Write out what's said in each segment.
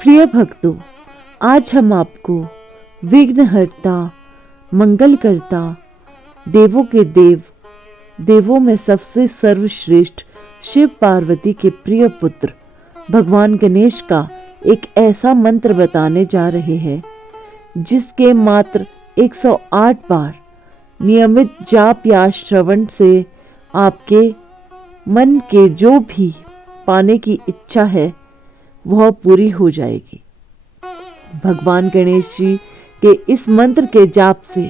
प्रिय भक्तों, आज हम आपको विघ्नहर्ता, मंगलकर्ता, देवों के देव, देवों में सबसे सर्वश्रेष्ठ शिव पार्वती के प्रिय पुत्र भगवान गणेश का एक ऐसा मंत्र बताने जा रहे हैं जिसके मात्र 108 बार नियमित जाप या श्रवण से आपके मन के जो भी पाने की इच्छा है वह पूरी हो जाएगी। भगवान गणेश जी के इस मंत्र के जाप से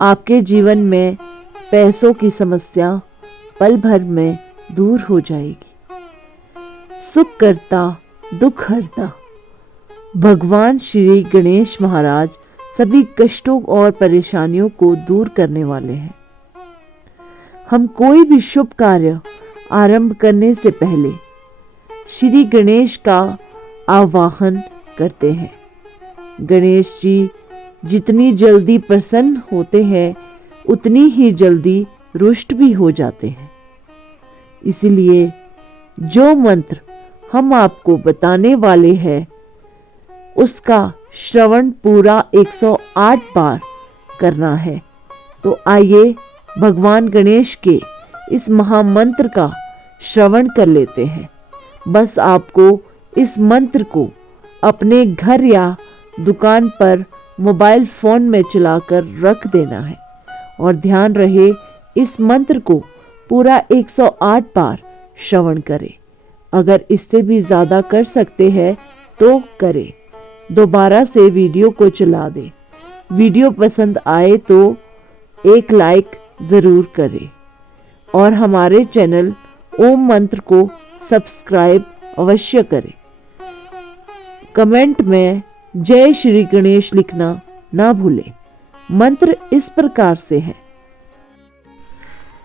आपके जीवन में पैसों की समस्या पल भर में दूर हो जाएगी। सुख करता, दुख हरता भगवान श्री गणेश महाराज सभी कष्टों और परेशानियों को दूर करने वाले हैं। हम कोई भी शुभ कार्य आरंभ करने से पहले श्री गणेश का आवाहन करते हैं। गणेश जी जितनी जल्दी प्रसन्न होते हैं उतनी ही जल्दी रुष्ट भी हो जाते हैं। इसलिए जो मंत्र हम आपको बताने वाले हैं उसका श्रवण पूरा 108 बार करना है। तो आइए भगवान गणेश के इस महामंत्र का श्रवण कर लेते हैं। बस आपको इस मंत्र को अपने घर या दुकान पर मोबाइल फोन में चलाकर रख देना है और ध्यान रहे इस मंत्र को पूरा 108 बार श्रवण करें। अगर इससे भी ज़्यादा कर सकते हैं तो करें। दोबारा से वीडियो को चला दें। वीडियो पसंद आए तो एक लाइक ज़रूर करें और हमारे चैनल ओम मंत्र को सब्सक्राइब अवश्य करें। कमेंट में जय श्री गणेश लिखना ना भूलें। मंत्र इस प्रकार से है।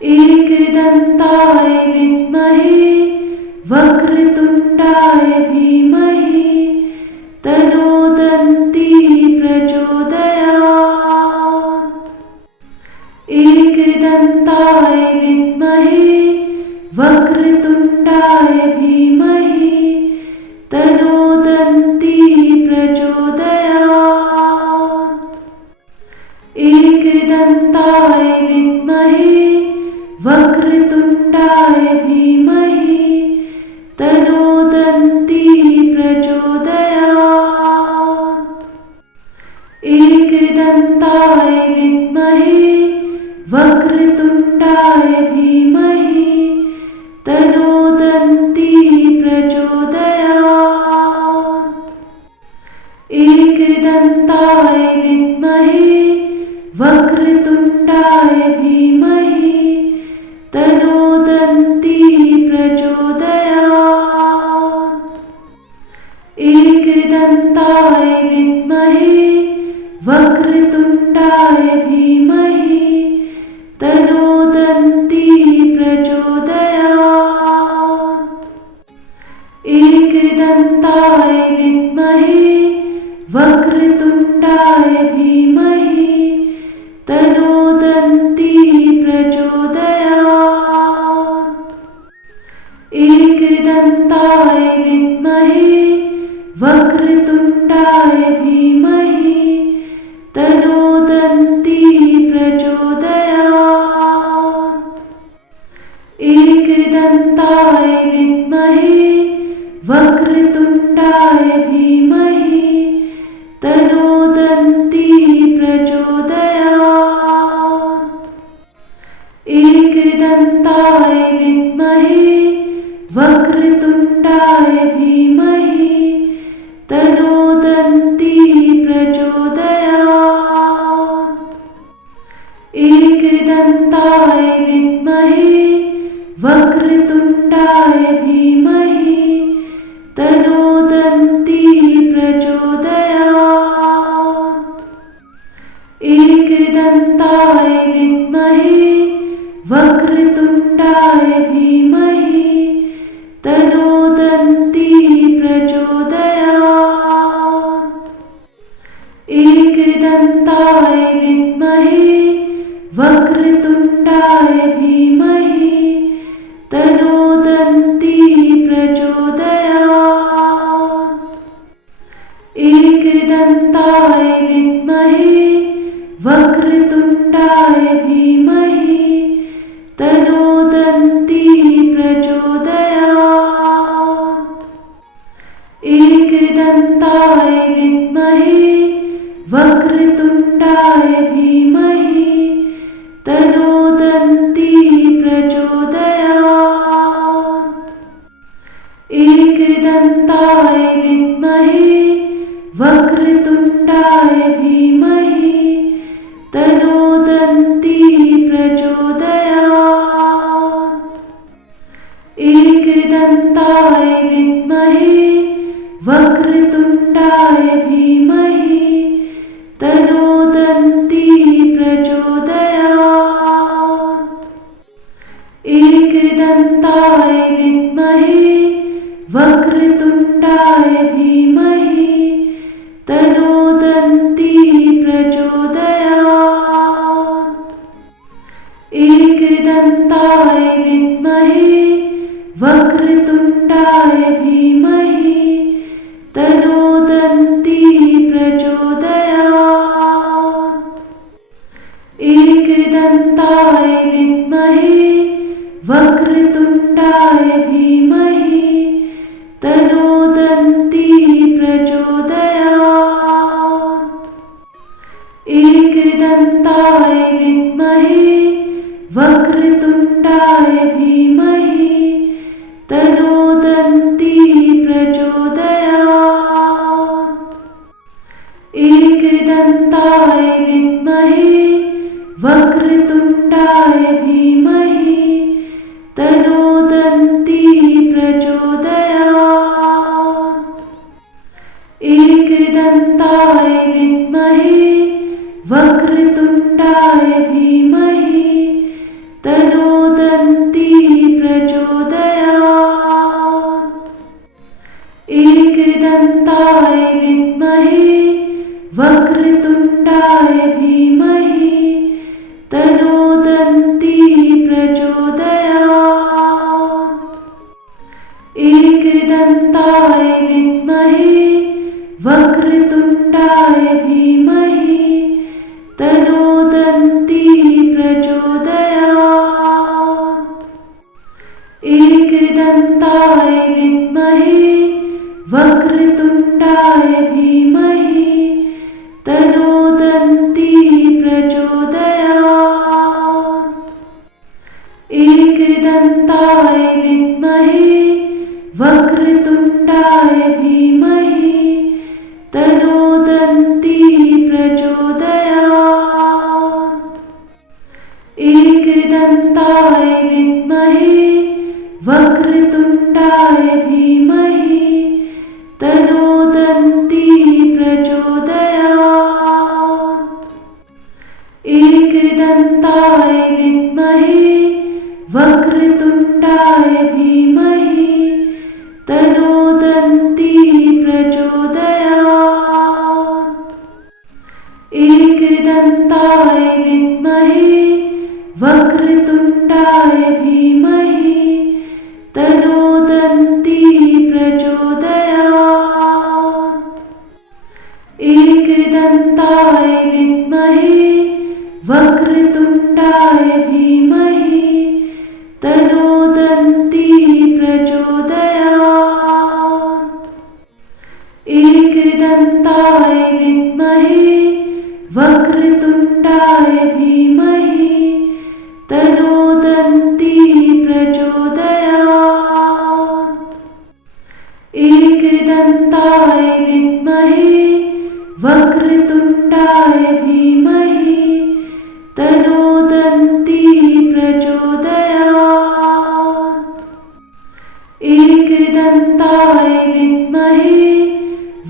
एकदंताय विद्महे वक्रतुंडाय धीमहि तन्नो दन्ती प्रचोदयात्। एकदंताय विद्महे वक्रतुंडाय धीमहि तन्नो दन्ती प्रचोदयात्। एकदंताय विद्महे वक्रतुंडाय धीमहि तन्नो दन्ती प्रचोदयात्। एकदंताय विद्महे वक्रतुंडाय धीमहि तन्नो दन्ती प्रचोदयात्। एकदंताय विद्महे वक्रतुंडाय धीमहि तन्नो दन्ती प्रचोदयात्। एकदंताय विद्महे वक्रतुंडाय धीमहि तन्नो दन्ती प्रचोदयात्। एकदंताय विद्महे वक्रतुंडाय धीमहि तन्नो दन्ती प्रचोदयात्। एकदंताय विद्महे वक्रतुंडाय धीमहि तन्नो दन्ती प्रचोदयात्। एकदंताय विद्महे वक्रतुंडाय धीमहि तन्नो दन्ती प्रचोदयात्। एकदंताय विद्महे वक्रतुंडाय धीमहि तन्नो दन्ती प्रचोदयात्। एकदंताय विद्महे वक्रतुंडाय धीमहि तन्नो दन्ती प्रचोदयात्। एकदंताय विद्महे वक्रतुंडाय धीमहि तन्नो दन्ती प्रचोदयात्। एकदंताय विद्महे वक्रतुंडाय धीमहि तन्नो दन्ती प्रचोदयात्। एकदन्ताय विद्महे वक्रतुण्डाय धीमहि तन्नो दन्ती प्रचोदयात्। एकदन्ताय विद्महे वक्रतुण्डाय धीमहि तन्नो दन्ती प्रचोदयात्। एकदन्ताय विद्महे वक्रतुण्डाय धीमहि तन्नो दन्ती प्रचोदयात्। एकदन्ताय विद्महे वक्रतुण्डाय धीमहि तन्नो दन्ती प्रचोदयात्। एकदन्ताय विद्महे वक्रतुण्डाय धीमहि तन्नो दन्ती प्रचोदयात्। एकदन्ताय विद्महे वक्रतुण्डाय धीमहि तन्नो दन्ती प्रचोदयात्। एकदन्ताय विद्महे वक्रतुण्डाय धीमहि तन्नो दन्ती प्रचोदयात्। एकदन्ताय विद्महे वक्रतुण्डाय धीमहि तन्नो दन्ती प्रचोदयात्। एकदन्ताय विद्महे वक्रतुण्डाय धीमहि तन्नो दन्ती प्रचोदयात्। एकदन्ताय विद्महे वक्रतुण्डाय धीमहि तन्नो दन्ती प्रचोदयात्। एकदन्ताय विद्महे वक्रतुण्डाय धीमहि तन्नो दन्ती प्रचोदयात्। एकदन्ताय विद्महे वक्रतुण्डाय धीमहि तन्नो दन्ती प्रचोदयात्। एकदन्ताय विद्महे वक्रतुण्डाय धीमहि तन्नो दन्ती प्रचोदयात्। एकदन्ताय विद्महे वक्रतुण्डाय धीमहि तन्नो दन्ती प्रचोदयात्। एकदन्ताय विद्महे वक्रतुण्डाय धीमहि तन्नो दन्ती प्रचोदयात्। एकदन्ताय विद्महे वक्रतुण्डाय धीमहि तन्नो दन्ती प्रचोदयात्। एकदन्ताय विद्महे वक्रतुण्डाय धीमहि तन्नो दन्ती प्रचोदयात्। एकदन्ताय विद्महे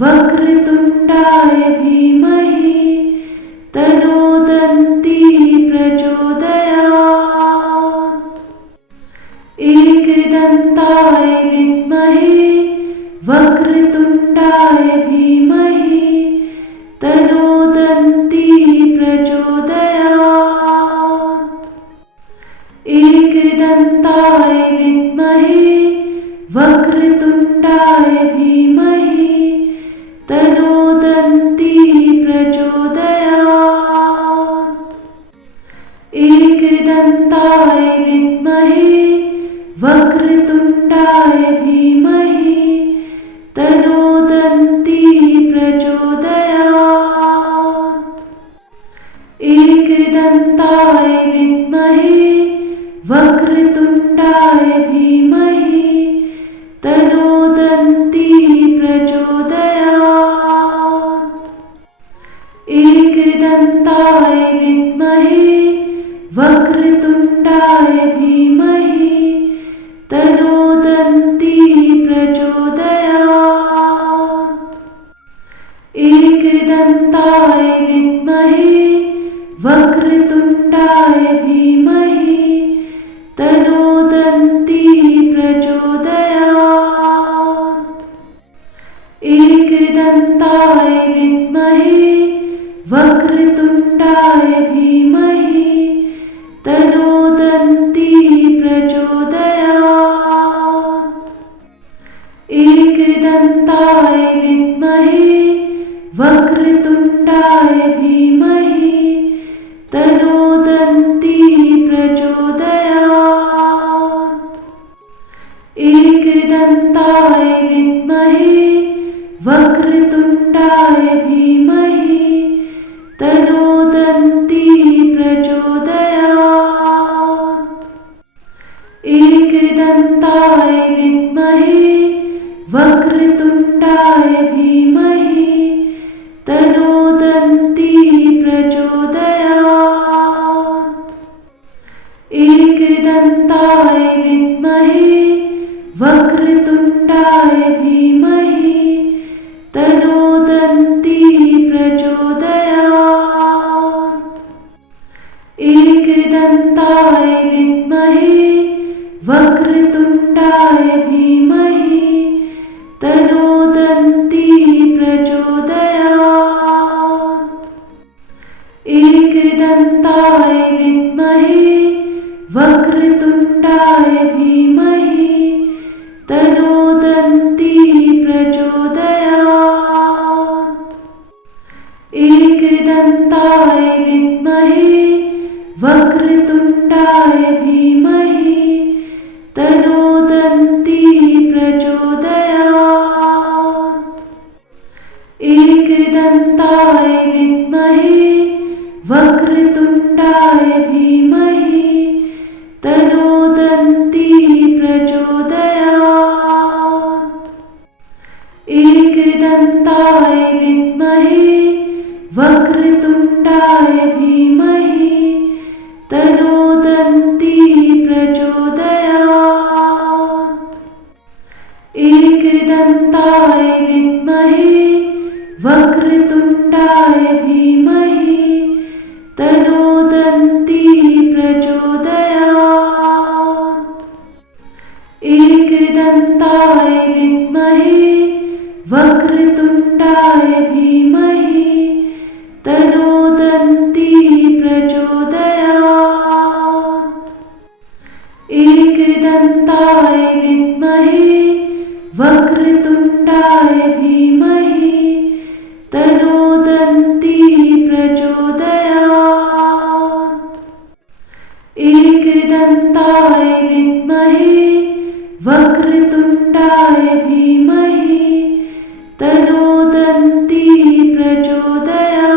वक्रतुण्डाय धीमहि तन्नो दन्ती प्रचोदयात्। एकदन्ताय विद्महे वक्रतुण्डाय धीमहि तन्नो दन्ती प्रचोदयात्। एकदन्ताय विद्महे वक्रतुण्डाय धीमहि तन्नो दन्ती प्रचोदयात्। एकदन्ताय विद्महे वक्रतुण्डाय धीमहि तन्नो दन्ती प्रचोदयात्। एकदन्ताय विद्महे वक्रतुण्डाय धीमहि तन्नो दन्ती प्रचोदयात्। एकदन्ताय विद्महे वक्रतुण्डाय धीमहि तन्नो दन्ती एकदन्ताय विद्महे वक्रतुण्डाय धीमहि तन्नो दन्ती प्रचोदयात्। एकदन्ताय विद्महे वक्रतुण्डाय धीमहि तन्नो दन्ती प्रचोदयात्। एकदन्ताय विद्महे वक्रतुण्डाय धीमहि तन्नो दन्ती प्रचोदयात्। एकदन्ताय विद्महे वक्रतुण्डाय धीमहि तन्नो दन्ती प्रचोदयात्। एकदन्ताय विद्महे वक्रतुण्डाय धीमहि तन्नो दन्ती प्रचोदयात्। एकदन्ताय विद्महे वक्रतुण्डाय धीमहि तन्नो दन्ती प्रचोदयात्। एकदन्ताय विद्महे वक्रतुण्डाय धीमहि तन्नो दन्ती प्रचोदयात्। एकदन्ताय विद्महे वक्रतुण्डाय धीमहि तन्नो दन्ती प्रचोदयात्। एकदन्ताय विद्महे वक्रतुण्डाय धीमहि तन्नो दन्ती प्रचोदयात्। एकदन्ताय विद्महे वक्रतुण्डाय धीमहि तन्नो दन्ती प्रचोदयात्। एकदन्ताय विद्महे वक्रतुण्डाय धीमहि तन्नो दन्ती प्रचोदयात्। एकदन्ताय विद्महे वक्रतुण्डाय धीमहि तन्नो दन्ती प्रचोदयात्।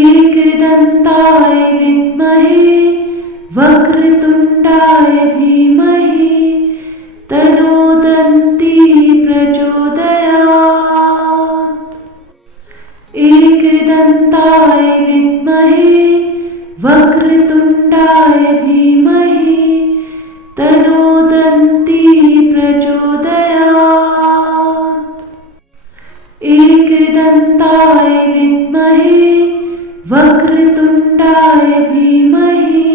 एकदन्ताय विद्महे वक्रतुण्डाय धीमहि तन्नो दन्ती प्रचोदयात्। एकदन्ताय विद्महे वक्रतुण्डाय धीमहि तन्नो दन्ती प्रचोदयात्। एकदन्ताय विद्महे वक्रतुण्डाय धीमहि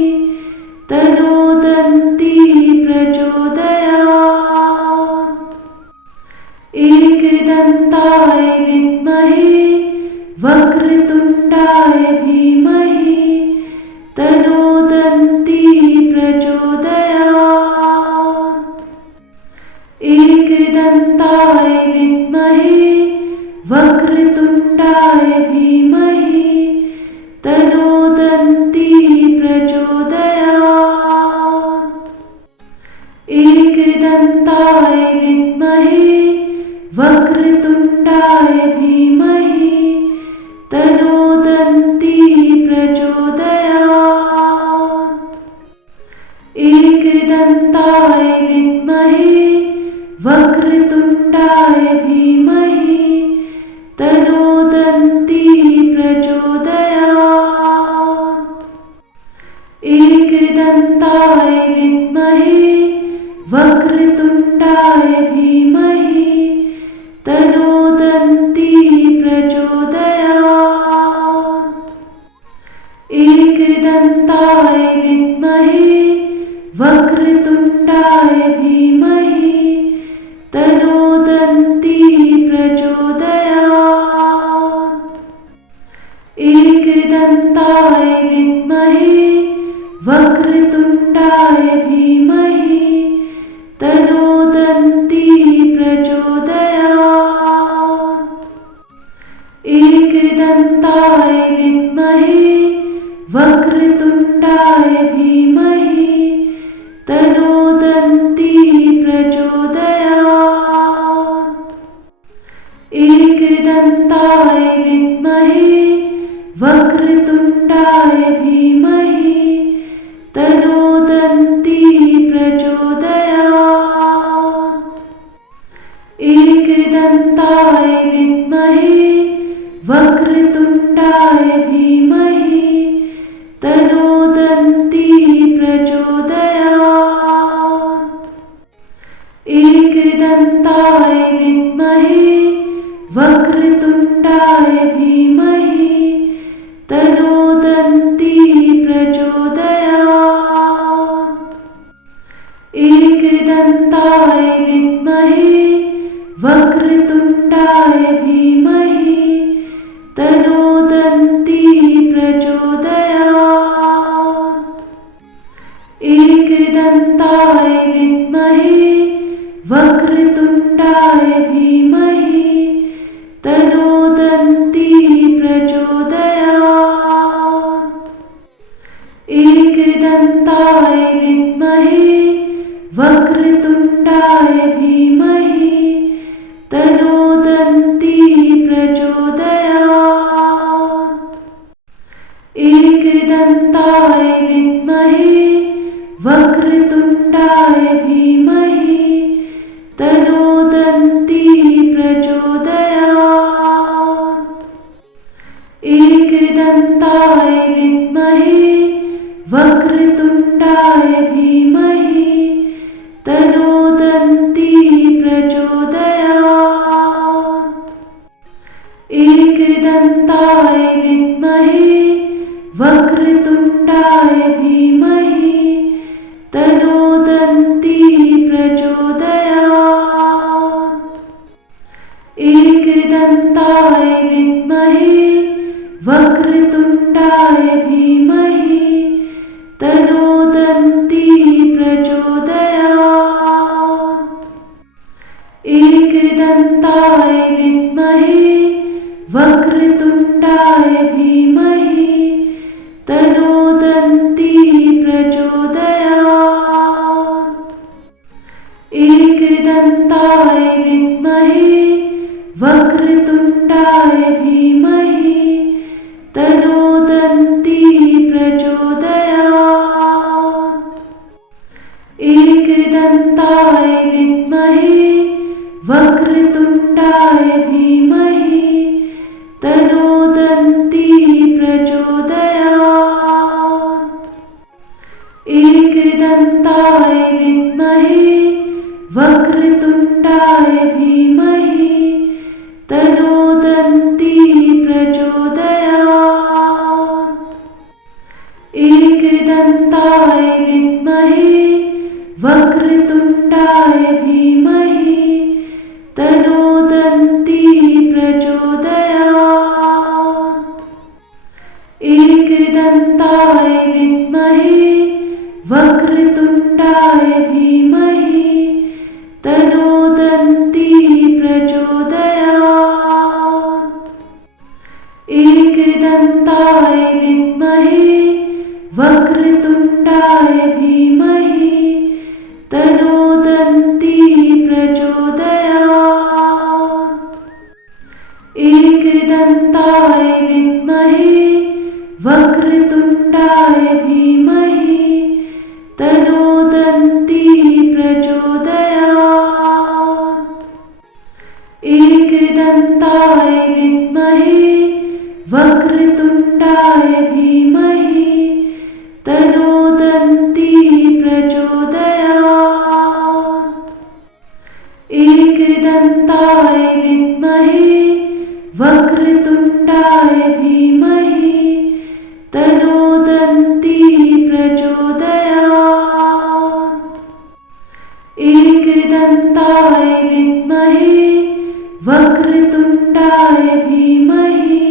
तन्नो दन्ती प्रचोदयात्। एकदन्ताय विद्महे वक्रतुण्डाय धीमहि तन्नो दन्ती प्रचोदयात्। एकदन्ताय विद्महे वक्रतुण्डाय धीमहि तन्नो दन्ती प्रचोदयात्। एकदन्ताय विद्महे वक्रतुण्डाय धीमहि तन्नो दन्ती प्रचोदयात्। एकदन्ताय विद्महे वक्रतुण्डाय धीमहि तन्नो दन्ती प्रचोदयात्। एकदन्ताय विद्महे वक्रतुण्डाय धीमहि तन्नो दन्ती प्रचोदयात्। एकदन्ताय विद्महे वक्रतुण्डाय धीमहि तन्नो दन्ती प्रचोदयात्। एकदन्ताय विद्महे वक्रतुण्डाय धीमहि तन्नो दन्ती प्रचोदयात्। एकदन्ताय विद्महे वक्रतुण्डाय धीमहि तन्नो दन्ती विद्महे वक्रतुण्डाय धीमहि तनोदन्ती प्रचोदयात्। एकदन्ताय विद्महे वक्रतुण्डाय धीमहि तनोदन्ती प्रचोदयात्। एकदन्ताय विद्महे वक्रतुण्डाय धीमहि तनोदन्ती प्रचोदयात्। एकदन्ताय विद्महे वक्रतुण्डाय धीमहि तनोदन्ती प्रचोदयात्। एकदन्ताय विद्महे वक्रतुण्डाय धीमहि तनोदन्ती प्रचोदयात्। एकदन्ताय विद्महे वक्रतुण्डाय धीमहि तनोदन्ती प्रचोदयात्। एकदन्ताय विद्महे वक्रतुण्डाय धीमहि तनोदन्ती प्रचोदयात्। एकदन्ताय विद्महे वक्रतुण्डाय धीमहि तनोदन्ती प्रचोदयात्। एकदन्ताय विद्महे वक्रतुण्डाय धीमहि तनोदन्ती प्रचोदयात्। एकदन्ताय विद्महे वक्रतुण्डाय धीमहि तनोदन्ती प्रचोदयात्। एकदन्ताय विद्महे वक्रतुण्डाय धीमहि तनोदन्ती प्रचोदयात्। एकदन्ताय विद्महे वक्रतुण्डाय धीमहि तनोदन्ती प्रचोदयात्। एकदन्ताय विद्महे वक्रतुण्डाय धीमहि तनोदन्ती प्रचोदयात्। एकदन्ताय विद्महे वक्रतुण्डाय धीमहि तनोदन्ती प्रचोदयात्। एकदन्ताय विद्महे वक्रतुण्डाय धीमहि तनोदन्ती प्रचोदयात्। एकदन्ताय विद्महे वक्रतुण्डाय धीमहि तनोदन्ती प्रचोदयात्। एकदन्ताय विद्महे वक्रतुण्डाय धीमहि तनोदन्ती प्रचोदयात्। एकदन्ताय विद्महे वक्रतुण्डाय धीमहि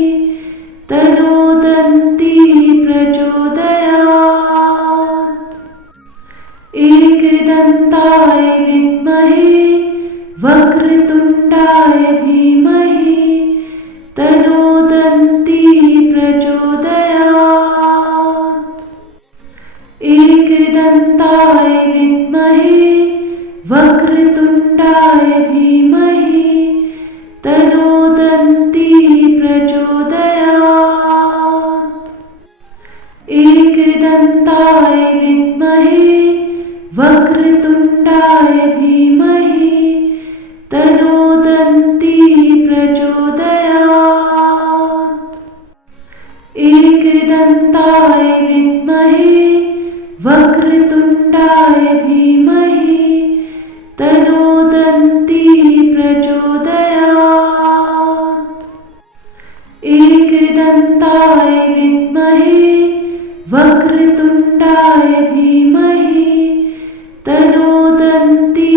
तनोदन्ती प्रचोदयात्। एकदन्ताय विद्महे वक्रतुण्डाय धीमहि तनोदन्ती प्रचोदयात्। एकदन्ताय विद्महे वक्रतुण्डाय धीमहि तनोदन्ती प्रचोदयात्। एकदन्ताय विद्महे वक्रतुण्डाय धीमहि तनोदन्ती प्रचोदयात्। एकदन्ताय विद्महे वक्रतुण्डाय धीमहि तनोदन्ती प्रचोदयात्। एकदन्ताय विद्महे वक्रतुण्डाय धीमहि तनोदन्ती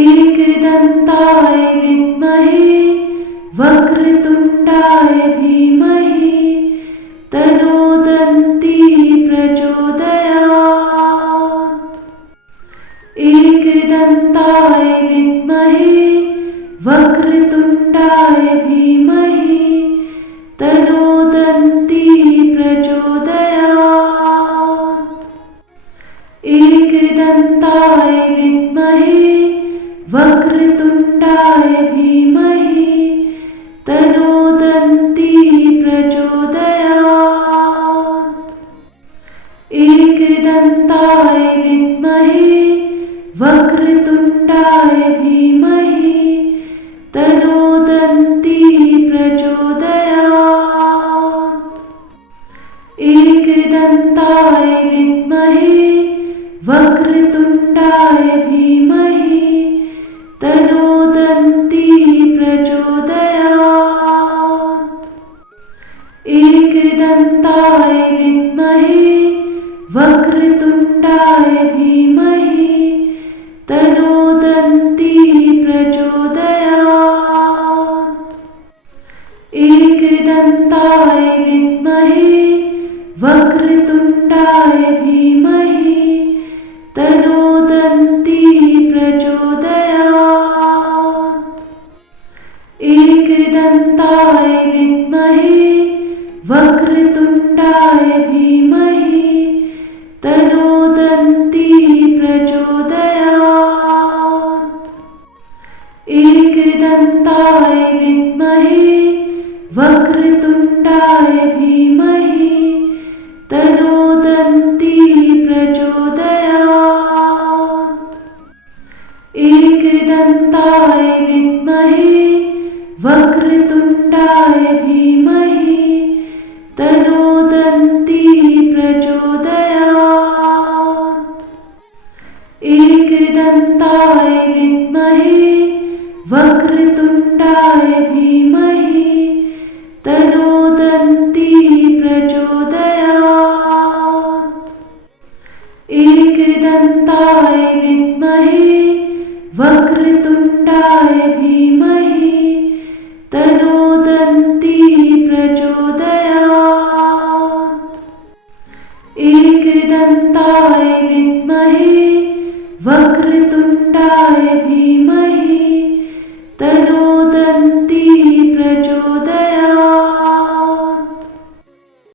एकदन्ताय विद्महे वक्रतुण्डाय धीमहि तन्नो दन्ती प्रचोदयात्। एकदन्ताय विद्महे वक्रतुण्डाय धीमहि तन्नो दन्ती प्रचोदयात्। एकदन्ताय विद्महे वक्रतुण्डाय धीमहि तन्नो दन्ती प्रचोदयात्। एकदन्ताय विद्महे वक्रतुण्डाय धीमहि तन्नो दन्ती प्रचोदयात्। एकदन्ताय विद्महे वक्रतुण्डाय धीमहि तन्नो दन्ती प्रचोदयात्। एकदन्ताय विद्महे वक्रतुण्डाय धीमहि तन्नो दन्ती प्रचोदयात्। एकदन्ताय विद्महे वक्रतुण्डाय धीमहि तन्नो दन्ती प्रचोदयात्। एकदन्ताय विद्महे वक्रतुण्डाय धीमहि तन्नो दन्ती प्रचोदयात्। एकदन्ताय विद्महे वक्रतुण्डाय धीमहि तन्नो दन्ती प्रचोदयात्। एकदन्ताय विद्महे वक्रतुण्डाय धीमहि तन्नो दन्ती प्रचोदयात्। एकदन्ताय विद्महे वक्रतुण्डाय धीमहि तन्नो दन्ती प्रचोदयात्। एकदन्ताय विद्महे वक्रतुण्डाय धीमहि तन्नो दन्ती प्रचोदयात्। एकदन्ताय विद्महे वक्रतुण्डाय धीमहि तन्नो दन्ती